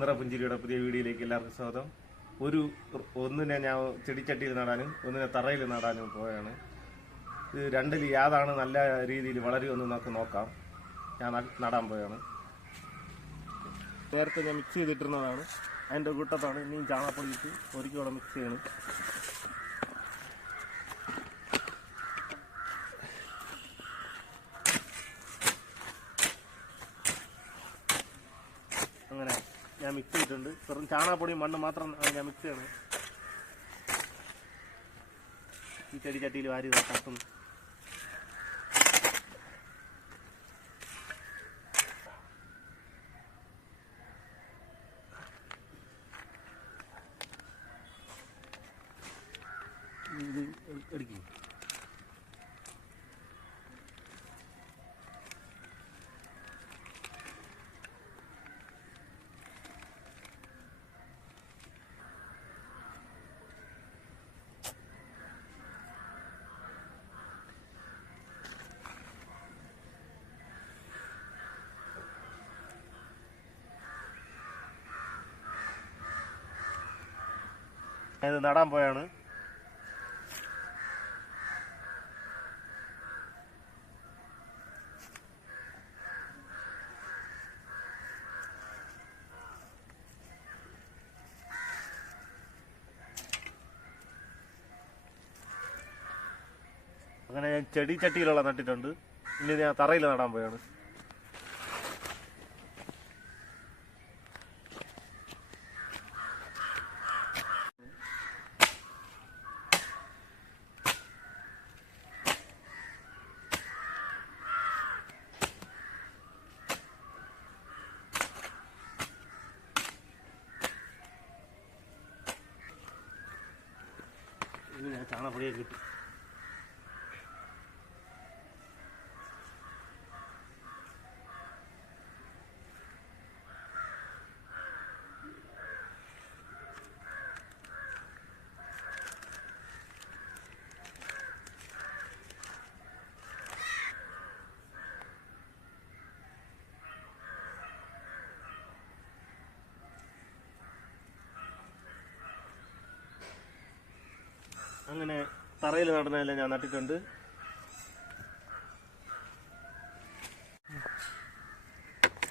നിറപുഞ്ചിരിയുടെ പുതിയ വീഡിയോയിലേക്ക് എല്ലാവർക്കും സ്വാഗതം. ഒന്നിനെ ഞാൻ ചെടിച്ചട്ടിയിൽ നടാനും ഒന്നിനെ തറയിൽ നടാനും പോവുകയാണ്. ഇത് രണ്ടിൽ യാതാണ് നല്ല രീതിയിൽ വളരുമെന്ന് നമുക്ക് നോക്കാം. ഞാൻ നടാൻ പോവുകയാണ്. നേരത്തെ ഞാൻ മിക്സ് ചെയ്തിട്ടിരുന്നതാണ്, അതിൻ്റെ കൂട്ടത്താണ് ഇനിയും ചാണകപ്പൊടി ഇട്ട് ഒരിക്കലും മിക്സ് ചെയ്യണം. അങ്ങനെ ഞാൻ മിക്സ് ചെയ്തിട്ടുണ്ട്. വെറും ചാണകപ്പൊടിയും മണ്ണ് മാത്രം ഞാൻ മിക്സ് ചെയ്യണം. ഈ ചെടിച്ചട്ടിയിൽ വാരി തട്ടുന്നു. ഇത് എടുക്കും. ഇത് നടാൻ പോയാണ്. അങ്ങനെ ഞാൻ ചെടിച്ചട്ടിയിലുള്ള നട്ടിട്ടുണ്ട്. ഇനി ഞാൻ തറയിൽ നടാൻ പോയാണ്. ഇനി ഞാൻ ചാണകപ്പൊടിയെ കിട്ടും. അങ്ങനെ തറയിൽ നടന്നതെല്ലാം ഞാൻ നട്ടിട്ടുണ്ട്.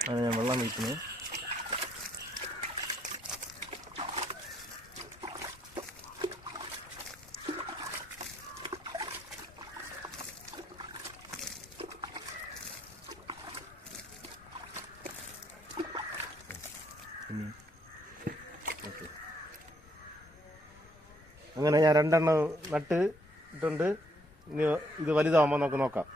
അത് ഞാൻ വെള്ളം വയ്ക്കുന്നു. അങ്ങനെ ഞാൻ 2 നട്ട് ഇട്ടുണ്ട്. ഇനി ഇത് വലുതാവുമ്പോൾ നമുക്ക് നോക്കാം.